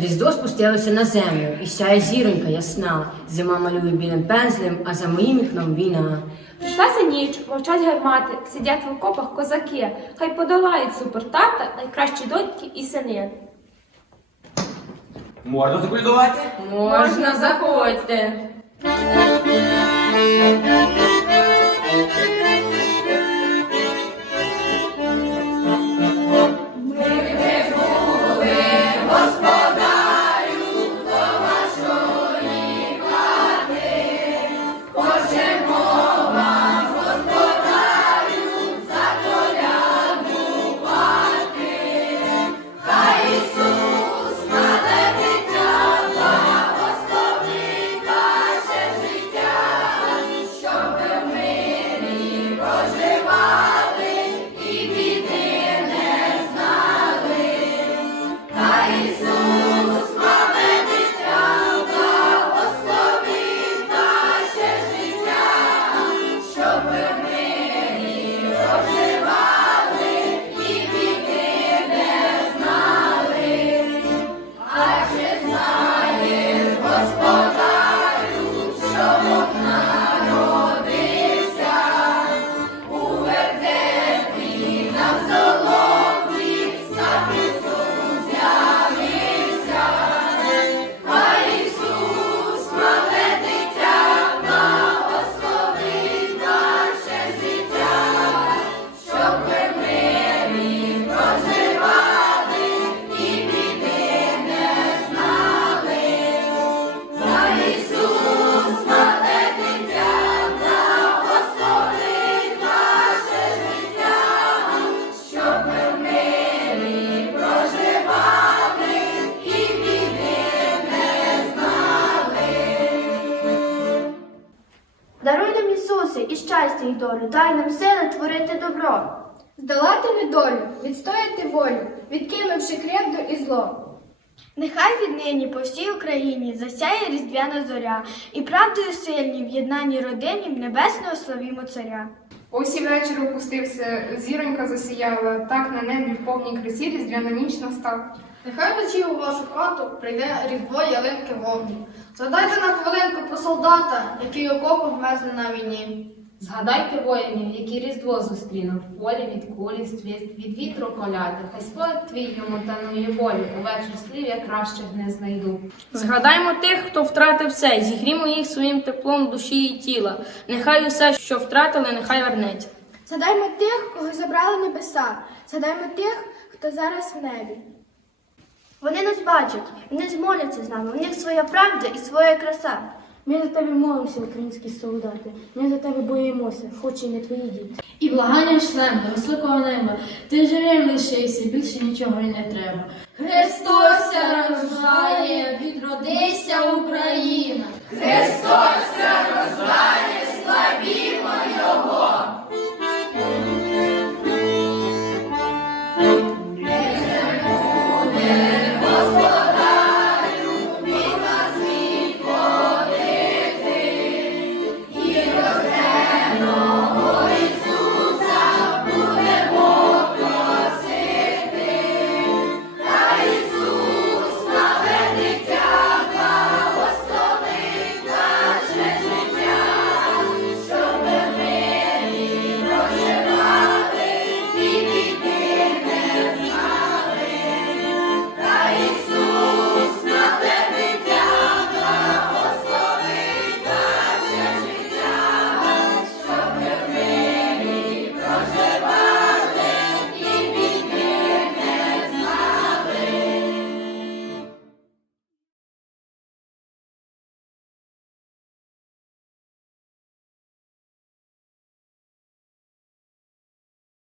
Різдво спустилося на землю, і сяє зіронька ясна. Зима малює білим пензлем, а за моїм вікном війна. Прийшлася ніч, мовчать гармати, сидять в окопах козаки, хай подолають супертата, найкращі доньки і сини. Можна заколядувати? Можна заходьте. Ісусе і щастя, і долю, дай нам сили творити добро. Здолати недолю, відстояти волю, відкинувши кривду і зло. Нехай віднині по всій Україні засяє різдвяна зоря, і правдою сильні в єднаній родині в небесного славімо царя. Ось і вечір опустився, зіронька засіяла, так на небі в повній красі різдвяна ніч настав. Нехай вночі у вашу хату прийде різдво ялинки вогню. Згадайте на хвилинку про солдата, який окопом везли на війні. Згадайте воїнів, які різдво зустрінув, в полі від кулі свист, від вітру коляти, хай спогад твій йому танує волю, увечір слів я кращих не знайду. Згадаймо тих, хто втратив все, зігрімо їх своїм теплом душі і тіла. Нехай усе, що втратили, нехай вернеться. Згадаймо тих, кого забрали небеса. Згадаймо тих, хто зараз в небі. Вони нас бачать, вони змоляться з нами, у них своя правда і своя краса. Ми за тебе молимося, українські солдати. Ми за тебе боїмося, хоч і не твої діти. І благання шлем до високого неба, ти живим лишися, більше нічого й не треба.